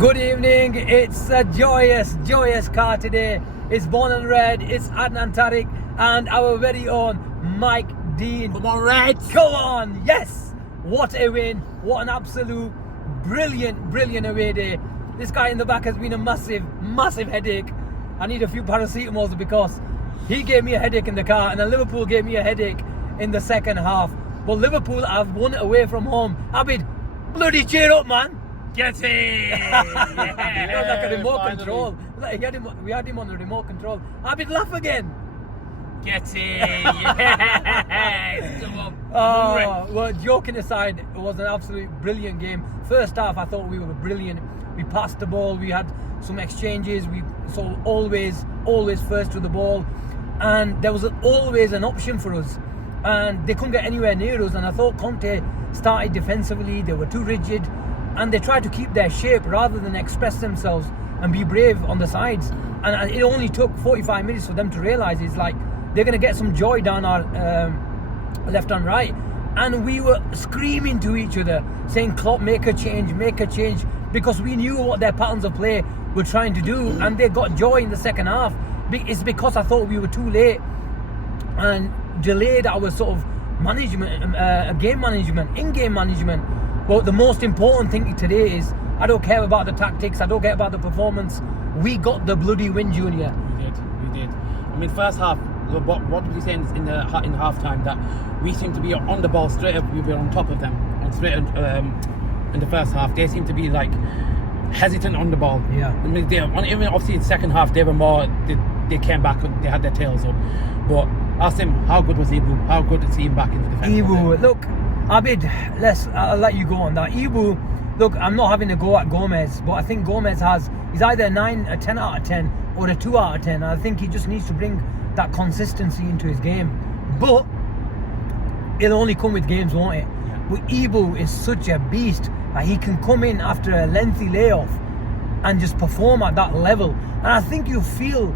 Good evening, it's a joyous car today. It's Born and Red, it's Adnan Tariq and our very own Mike Dean. Come on, Reds! Come on, yes! What a win, what an absolute brilliant away day. This guy in the back has been a massive headache. I need a few paracetamols because he gave me a headache in the car and then Liverpool gave me a headache in the second half. But Liverpool have won away from home. Abid, bloody cheer up, man! Get it! It was like a remote control. We had him on the remote control. Abid, laugh again. Get it! Yes! Come on. Well, joking aside, it was an absolute brilliant game. First half, I thought we were brilliant. We passed the ball. We had some exchanges. We saw always first to the ball, and there was always an option for us. And they couldn't get anywhere near us. And I thought Conte started defensively. They were too rigid. And they tried to keep their shape rather than express themselves and be brave on the sides. And it only took 45 minutes for them to realise it's like they're going to get some joy down our left and right. And we were screaming to each other, saying, Klopp, make a change, because we knew what their patterns of play were trying to do. And they got joy in the second half. It's because I thought we were too late and delayed our sort of management, in-game management. But the most important thing today is I don't care about the tactics, I don't care about the performance. We got the bloody win, Junior. We did. I mean, first half, what did you say in half time? That we seem to be on the ball straight up, we were on top of them. In the first half, they seem to be like hesitant on the ball. Yeah. I mean, even obviously in the second half, they were more, they came back and they had their tails up. But ask him, how good was Ibu? How good to see him back in the defence? Ibu, look, Abid, I'll let you go on that. Ibu, look, I'm not having a go at Gomez, but I think Gomez he's either a 10 out of 10 or a 2 out of 10. I think he just needs to bring that consistency into his game. But it'll only come with games, won't it? Yeah. But Ibu is such a beast that he can come in after a lengthy layoff and just perform at that level. And I think you feel,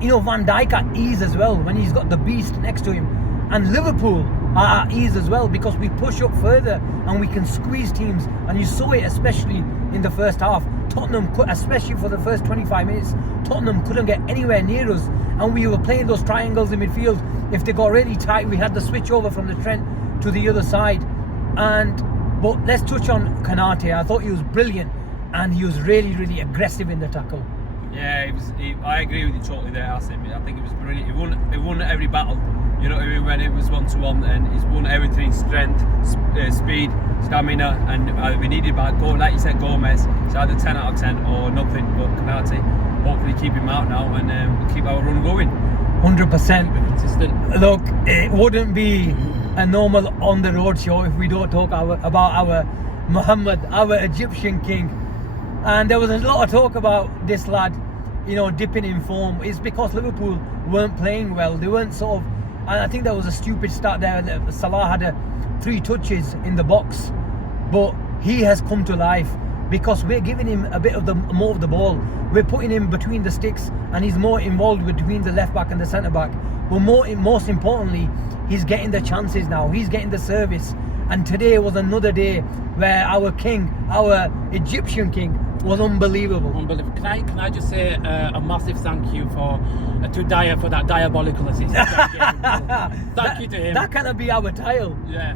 Van Dijk at ease as well when he's got the beast next to him. And Liverpool are at ease as well because we push up further and we can squeeze teams. And you saw it especially in the first half. Tottenham, especially for the first 25 minutes, Tottenham couldn't get anywhere near us. And we were playing those triangles in midfield. If they got really tight, we had the switch over from the Trent to the other side. But let's touch on Konate. I thought he was brilliant and he was really aggressive in the tackle. Yeah, I agree with you totally there, Asim. I think it was brilliant. He won every battle. You know what I mean? When it was 1-to-1, and he's won everything: strength, speed, stamina, and we needed back. Like you said, Gomez. It's either 10 out of 10 or nothing. But Konate, hopefully keep him out now and keep our run going. 100%. Consistent. Look, it wouldn't be a normal on the road show if we don't talk about our Muhammad, our Egyptian king. And there was a lot of talk about this lad, dipping in form. It's because Liverpool weren't playing well. They weren't sort of. And I think there was a stupid start there. Salah had 3 touches in the box, but he has come to life because we're giving him a bit of more of the ball. We're putting him between the sticks, and he's more involved between the left back and the centre back. But most importantly, he's getting the chances now. He's getting the service. And today was another day where our king, our Egyptian king, was unbelievable. Can I just say a massive thank you to Dyer for that diabolical assist? Thank you to him. That cannot be our title. Yeah.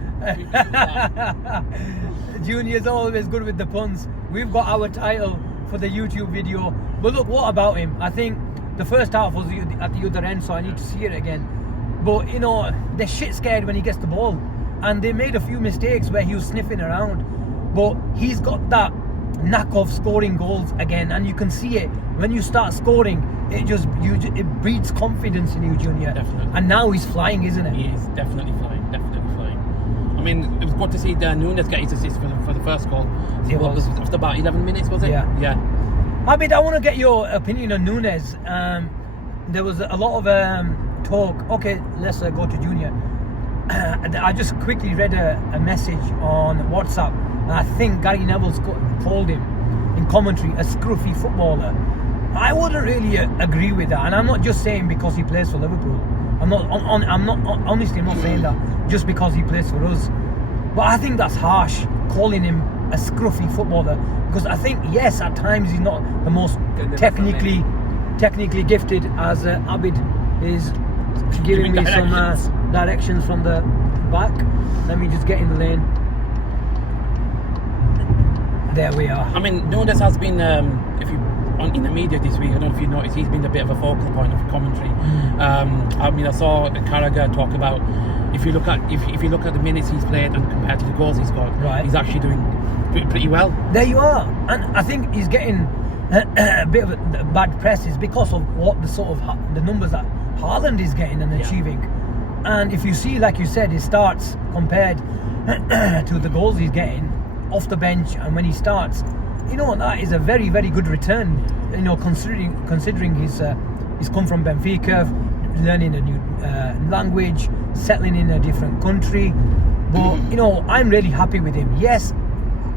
Junior's always good with the puns. We've got our title for the YouTube video. But look, what about him? I think the first half was at the other end, so I need to see it again. But they're shit scared when he gets the ball. And they made a few mistakes where he was sniffing around. But he's got that knack of scoring goals again, and you can see it when you start scoring. It breeds confidence in you, Junior. Definitely. And now he's flying, isn't it? He is definitely flying. I mean, it was good to see Nunes get his assist for the first goal. It was after about 11 minutes, was it? Yeah. Abid, I want to get your opinion on Nunes. There was a lot of talk. Okay, let's go to Junior. I just quickly read a message on WhatsApp, and I think Gary Neville's called him in commentary a scruffy footballer. I wouldn't really agree with that, and I'm not just saying because he plays for Liverpool. I'm honestly not saying that just because he plays for us. But I think that's harsh, calling him a scruffy footballer, because I think yes, at times he's not the most technically gifted, as Abid is giving me some directions from the back. Let me just get in the lane. There we are. I mean, Nunes has been, in the media this week, I don't know if you noticed, he's been a bit of a focal point of commentary. I mean, I saw Carragher talk about if you look at the minutes he's played and compared to the goals he's got, right, he's actually doing pretty well. There you are, and I think he's getting a bit of a bad press is because of what the numbers that Haaland is getting and achieving. And if you see, like you said, his starts compared to the goals he's getting off the bench and when he starts, that is a very, very good return. Considering he's come from Benfica, learning a new language, settling in a different country. But I'm really happy with him. Yes,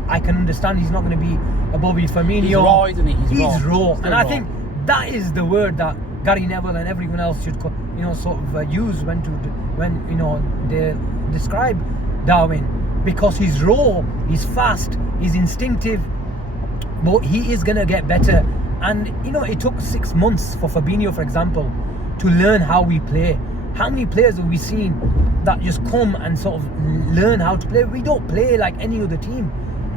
I can understand he's not going to be a Bobby Firmino. He's raw, isn't he? He's raw, and I raw. think that is the word that Gary Neville and everyone else should use when they describe Darwin, because he's raw, he's fast, he's instinctive, but he is going to get better. And it took 6 months for Fabinho, for example, to learn how we play. How many players have we seen that just come and sort of learn how to play? We don't play like any other team.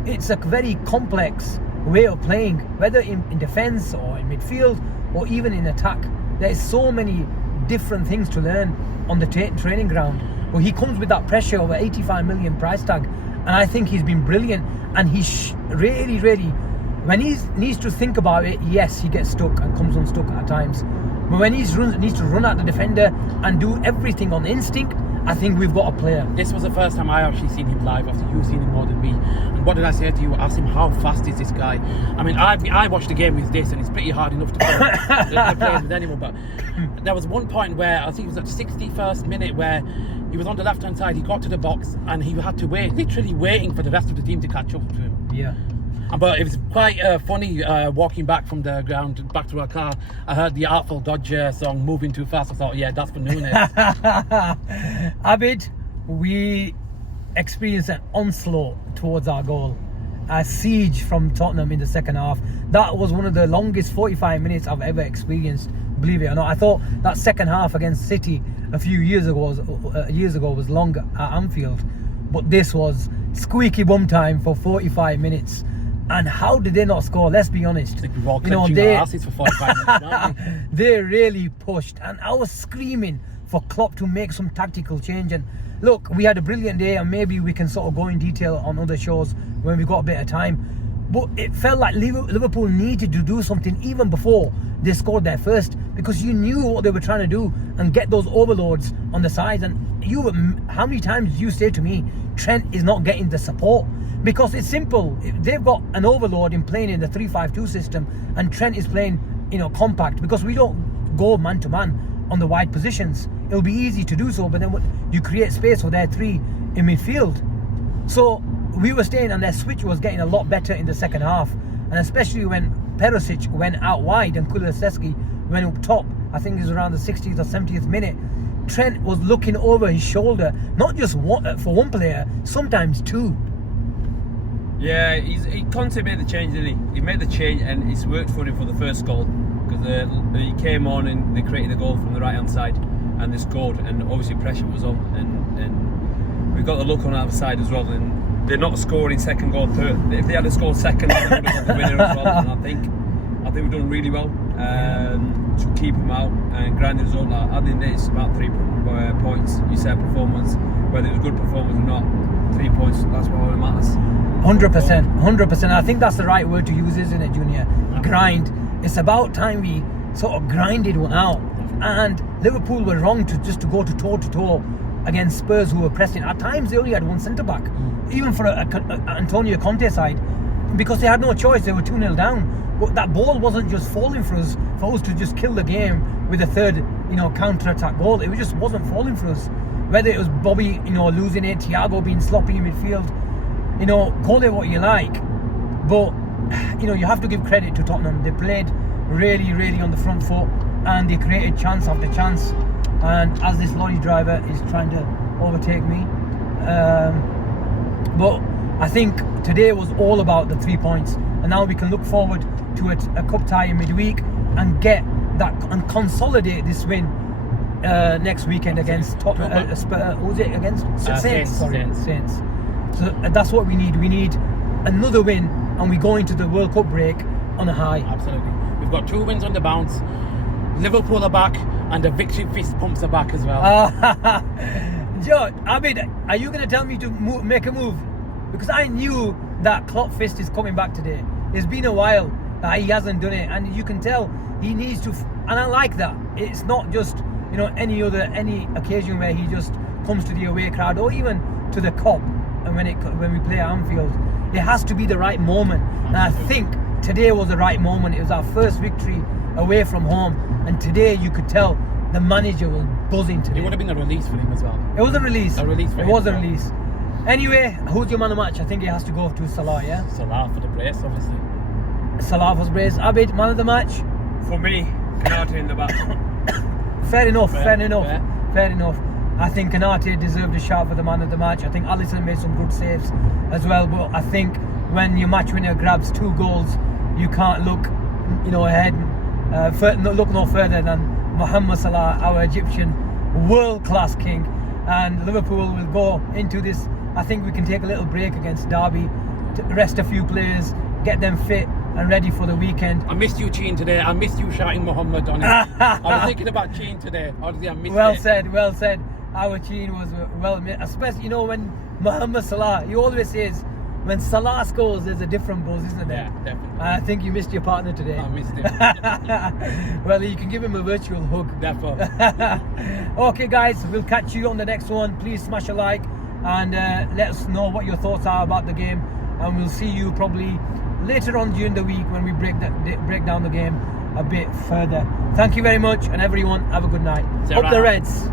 It's a very complex way of playing, whether in defence or in midfield or even in attack. There's so many different things to learn on the training ground. But he comes with that pressure of an 85 million price tag, and I think he's been brilliant. And he's really, really, when he needs to think about it, yes, he gets stuck and comes unstuck at times. But when he needs to run at the defender and do everything on instinct, I think we've got a player. This was the first time I actually seen him live. After you've seen him more than me. And what did I say to you? I asked him, how fast is this guy? I mean, I watched the game with this, and it's pretty hard enough to play with anyone. But there was one point where I think it was at the 61st minute where he was on the left-hand side. He got to the box and he had to wait, literally waiting for the rest of the team to catch up to him. Yeah. But it was quite funny walking back from the ground back to our car. I heard the Artful Dodger song, Moving Too Fast. I thought, yeah, that's for Nunes. Abid, we experienced an onslaught towards our goal. A siege from Tottenham in the second half. That was one of the longest 45 minutes I've ever experienced, believe it or not. I thought that second half against City a few years ago was longer at Anfield. But this was squeaky bum time for 45 minutes. And how did they not score? Let's be honest. They were all clenching their asses for 45 minutes, weren't they? They really pushed, and I was screaming for Klopp to make some tactical change. And look, we had a brilliant day, and maybe we can sort of go in detail on other shows when we've got a bit of time. But it felt like Liverpool needed to do something even before they scored their first, because you knew what they were trying to do and get those overloads on the sides. And how many times did you say to me, Trent is not getting the support? Because it's simple. They've got an overload in playing in the 3-5-2 system, and Trent is playing, compact, because we don't go man to man on the wide positions. It'll be easy to do so, but then you create space for their three in midfield. So we were staying, and their switch was getting a lot better in the second half, and especially when Perisic went out wide and Kulusevski went up top. I think it was around the 60th or 70th minute. Trent was looking over his shoulder, not just for one player, sometimes two. Yeah, Conte made the change, didn't he? He made the change, and it's worked for him for the first goal, because he came on and they created a goal from the right hand side, and they scored, and obviously pressure was on, and we got the look on the other side as well. And they're not scoring second goal, third. If they had scored second, they would have got the winner as well. And I think we've done really well to keep them out and grind the result. I think it's about 3 points. You said performance, whether it was good performance or not, 3 points. That's what really matters. 100%. I think that's the right word to use, isn't it, Junior? Grind. It's about time we sort of grinded one out. And Liverpool were wrong to go to toe-to-toe against Spurs, who were pressing. At times they only had one centre-back, even for Antonio Conte side, because they had no choice. They were 2-0 down. But that ball wasn't just falling for us to just kill the game with a third, counter-attack goal. It just wasn't falling for us. Whether it was Bobby, losing it, Thiago being sloppy in midfield, call it what you like. But, you have to give credit to Tottenham. They played really, really on the front foot, and they created chance after chance. And as this lorry driver is trying to overtake me, but I think today was all about the 3 points, and now we can look forward to a cup tie in midweek and get that and consolidate this win next weekend against who's it against? Saints. Sorry, Saints. So that's what we need. We need another win, and we go into the World Cup break on a high. Absolutely. We've got 2 wins on the bounce. Liverpool are back, and the victory fist pumps are back as well. Joe, Abid, are you going to tell me to make a move? Because I knew that Klopp fist is coming back today. It's been a while that he hasn't done it, and you can tell he needs to. And I like that. It's not just any occasion where he just comes to the away crowd or even to the Cup, and when we play at Anfield, it has to be the right moment. And I think today was the right moment. It was our first victory away from home, and today you could tell the manager was buzzing today. It would have been a release for him as well. It was a release. A release for him. It was a release. Anyway, who's your man of the match? I think it has to go to Salah, yeah? Salah for the brace, obviously. Salah for the brace. Abid, man of the match? For me, Kanate in the back. Fair enough. Fair. Fair enough. I think Kanate deserved a shout for the man of the match. I think Alisson made some good saves as well, but I think when your match winner grabs 2 goals, you can't look ahead, look no further than Mohamed Salah, our Egyptian world-class king. And Liverpool will go into this. I think we can take a little break against Derby, to rest a few players, get them fit and ready for the weekend. I missed you cheating today. I missed you shouting Mohammed on it. I was thinking about cheating today. Honestly, I missed it. Well said. Our cheating was well made, especially when Mohamed Salah. He always says when Salah scores, there's a different buzz, isn't there? Yeah, definitely. I think you missed your partner today. I missed him. Well, you can give him a virtual hug. Definitely. Okay, guys, we'll catch you on the next one. Please smash a like and let us know what your thoughts are about the game. And we'll see you probably later on during the week when we break down the game a bit further. Thank you very much, and everyone, have a good night. Up the Reds.